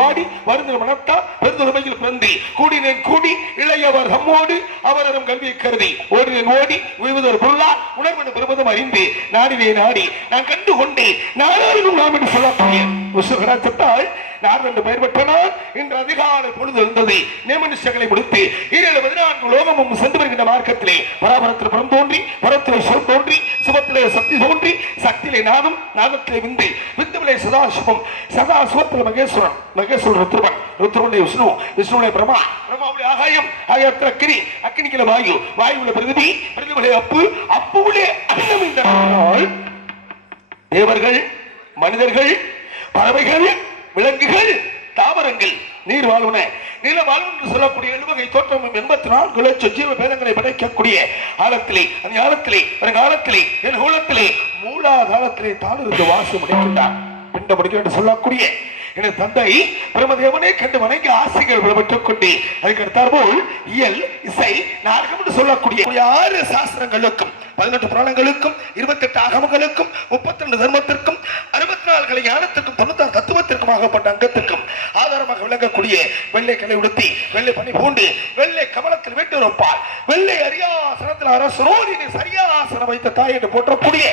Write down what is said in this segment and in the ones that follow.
வாடியில் வாடி வருந்த மனத்தா பெருந்தொருமையில் பிறந்து கூடினேன் கூடி இளையவர் நம்மோடு அவரதும் கல்வியை கருதி ஓடினேன் ஓடி உய்வதொரு பொருளா உணர்வு பெறுவதும் அறிந்து நாடினே நாடி நான் கண்டு கொண்டேன் நானும் நாம் என்று சொல்லக்கூடிய விசுவராஜத்தால் நான் என்று பெயர் பெற்றனால் இன்று அதிகாலை பொழுது இருந்தது நியமனிஷங்களை முடித்து 14 லோகமும் சென்று வருகின்ற மார்க்கத்திலே பராபரத்தில் புறம் தோன்றி புறத்திலே சொல் தோன்றி சுபத்திலே சக்தி தோன்றி சக்தியிலே நாதம் நாதத்திலே விந்து விந்துவிலே சதாசிவம் சதாசிவத்திலே மகேஸ்வரன் மகேஸ்வரன் ருத்ரவன் ருத்ரவனுடைய விஷ்ணு விஷ்ணுடைய பிரமா பிரமாவுடைய ஆகாயம் ஆகாயத்தில அக்கினி அக்கினிக்கில வாயு வாயுவுல பிரதிபதி பிரதிபலிய அப்பு அப்புவிலே அன்னம் இந்த தேவர்கள் மனிதர்கள் பறவைகள் விலங்குகள் தாவரங்கள் நீர் வாழ்வன நில வாழ்வு என்று சொல்லக்கூடிய 7 வகை தோற்றமும் 84 லட்சம் ஜீவ பேதங்களை படைக்கக்கூடிய ஆழத்திலே அந்த ஆழத்திலே வருங்காலத்திலே என் ஊழத்திலே மூலாதாரத்திலே தானிருந்து வாசம் அடைக்கின்றார் பிண்ட முடிக்க என்று சொல்லக்கூடிய எனது தந்தை பிரமதேவனை கண்டு வணங்கி ஆசைகள் பெற்றுக் கொண்டு அதுக்கு அடுத்தாற்போல் இயல் இசை நாடகம் என்று சொல்லக்கூடிய 6 சாஸ்திரங்களுக்கும் 18 புராணங்களுக்கும் 28 ஆகமங்களுக்கும் 32 தர்மத்திற்கும் 64 ஞானத்திற்கும் 96 தத்துவத்திற்கும் ஆகப்பட்ட அங்கத்திற்கும் ஆதாரமாக விளங்கக்கூடிய வெள்ளை கலை உடுத்தி வெள்ளை பனி பூண்டு வெள்ளை கமலத்தில் வீட்டு இருப்பார் வெள்ளை அரியாசனத்தில் அரசரோடு சரியாசனம் வைத்த தாய் என்று போற்றக்கூடிய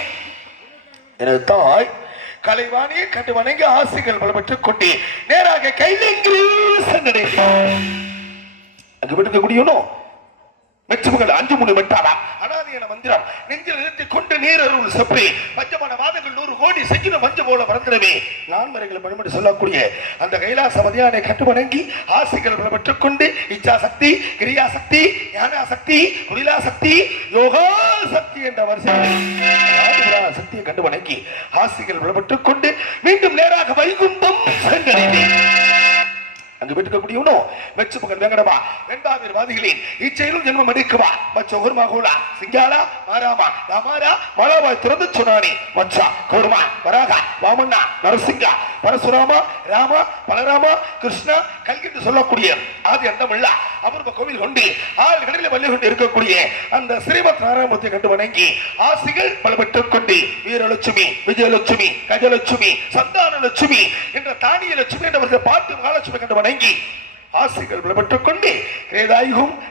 எனது தாய் கலைவாணியை கண்டு வணங்கி ஆசைகள் பெற்றுக் கொண்டு நேராக கைலங்கிரி சென்றடைந்தார். அங்கு விடுக்கக்கூடியவனோ மெச்சுமுகள் 5 3 மெட்டாரா அனாதியான மந்திரம் நெஞ்சில் நிறுத்திக் கொண்டு நீர் அருள் செப்பி பஞ்சமான வாதங்கள் 100 கோடி செஞ்சின மஞ்ச போல பறந்திடவே நான்மறைகளை பணிபடி சொல்லக்கூடிய அந்த கைலாச மதியானை கண்டு வணங்கி ஆசைகள் பெற்றுக் கொண்டு இச்சா சக்தி கிரியா சக்தி ஞானா சக்தி குடிலா சக்தி யோகா சக்தி என்ற வரிசையில் சக்தியை கண்டு வணங்கி ஆசைகள் பெற்றுக் கொண்டு மீண்டும் நேராக வைகுண்டம் சென்றடைந்தேன். அங்கு விட்டுக்கக்கூடியவனோ மெச்சு மகன் வெங்கடமா 2 வாதிகளின் இச்சையிலும் ஜென்மம் எடுக்குவா மச்ச ஒரு மகோலா சிங்காலா மாராமா ராமாரா மலாவாய் திறந்து சொன்னானே மச்சா கௌரமா வராகா வாமண்ணா நரசிங்கா பரசுராமா ராமா பலராமா கிருஷ்ணா கல்கி சொல்லக்கூடிய ஆதி அந்தமில்ல அபூர்வ கோவில் கொண்டு ஆள் கடலில் வல்லி கொண்டு இருக்கக்கூடிய அந்த ஸ்ரீமத் நாராயணமூர்த்தியை கண்டு வணங்கி ஆசிகள் பல பெற்றுக் கொண்டு வீரலட்சுமி விஜயலட்சுமி கஜலட்சுமி சந்தான லட்சுமி என்ற தானிய லட்சுமி என்ற பாட்டு மகாலட்சுமி கண்டு வணங்கி ஆசிகள் பல பெற்றுக் கொண்டு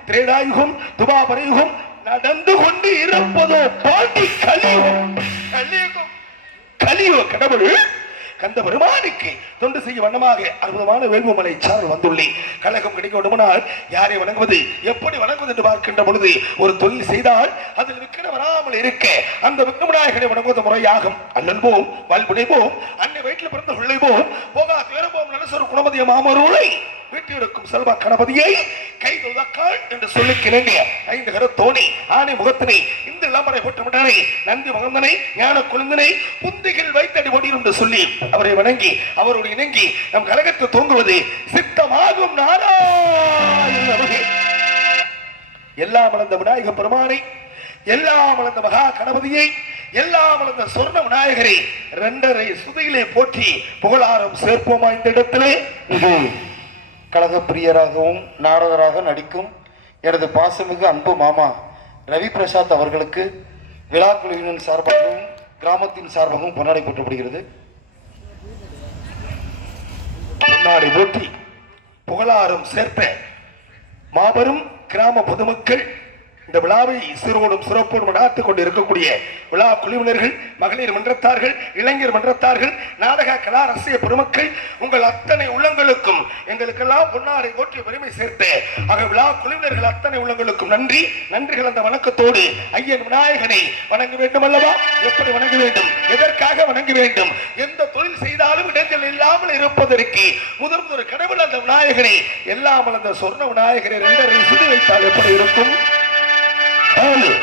திரேதாயுகம் துபாபரயுகம் நடந்து கொண்டு இருப்பதோ பாண்டி கலியுகம் கலியுக கடவுள் கந்த பெருமானுக்கு தொண்டு செய்ய வண்ணமாக அற்புதமான வேள்வமலை சாரல் வந்துள்ளேன். கழகம் கிடைக்க வேண்டுமானால் யாரை வணங்குவது எப்படி வணங்குவது என்று பார்க்கின்ற பொழுது ஒரு தொழில் செய்தால் அதில் விக்கிரம் வராமல் இருக்க அந்த விக்ரமநாயகனை வணங்குவது முறையாகும். அல்லல்போம் வல்புனைவோம் அன்னை வயிற்றில் பிறந்த பிள்ளைவோம் போகா துயரம்போம் நலசொரு குணமதிய மாமருளை வீட்டிற்கும் செல்வ கணபதியை கை தொழுதாக்காள் என்று சொல்லி கிளங்கிய 5 கரத்தோணி ஆணை முகத்தினை இந்த இளம்பரை போட்டுவிட்டானே நந்தி மகந்தனை ஞான குழுந்தனை புந்திகள் வைத்தடி ஓடிடும் என்று சொல்லி அவரை வணங்கி அவரோடு இணங்கி நம் கழகத்தில் தூங்குவது சித்தமாகும் நாராயண. எல்லாம் வளர்ந்த விநாயக பெருமானை எல்லாம் வளர்ந்த மகா கணபதியை எல்லாம் வளர்ந்த சொர்ண விநாயகரை 2.5 சுதியிலே போற்றி புகழாரம் சேர்ப்போமா இந்த இடத்திலே. கழக பிரியராகவும் நாரதராக நடிக்கும் எனது பாசமிகு அன்பு மாமா ரவி பிரசாத் அவர்களுக்கு விழா குழுவின் சார்பாகவும் கிராமத்தின் சார்பாகவும் பொன்னாடை போற்றப்படுகிறது. பொன்னாடை போற்றி புகழாரம் சேர்த்த மாபெரும் கிராம பொதுமக்கள் இந்த விழாவை சிறோடும் சிறப்போடும் நடாத்திக் கொண்டு இருக்கக்கூடிய விழா குழுவினர்கள் மகளிர் மன்றத்தார்கள் இளைஞர் மன்றத்தார்கள் நாடக கலா ரசிக பெருமக்கள் உங்கள் அத்தனை உள்ளங்களுக்கும் எங்களுக்கெல்லாம் பொன்னாடை போற்றி பெருமை சேர்த்து ஆக விழா குழுவினர்கள் அத்தனை உள்ளங்களுக்கும் நன்றி நன்றிகள். அந்த வணக்கத்தோடு ஐயன் விநாயகனை வணங்க வேண்டும் அல்லவா? எப்படி வணங்க வேண்டும், எதற்காக வணங்க வேண்டும், எந்த தொழில் செய்தாலும் இடங்கள் இல்லாமல் இருப்பதற்கு முதல் கடவுள் அந்த விநாயகனை எல்லாம் அந்த சொர்ண விநாயகரை 2.5 சுதி வைத்தால் எப்படி இருக்கும்? இன்னொரு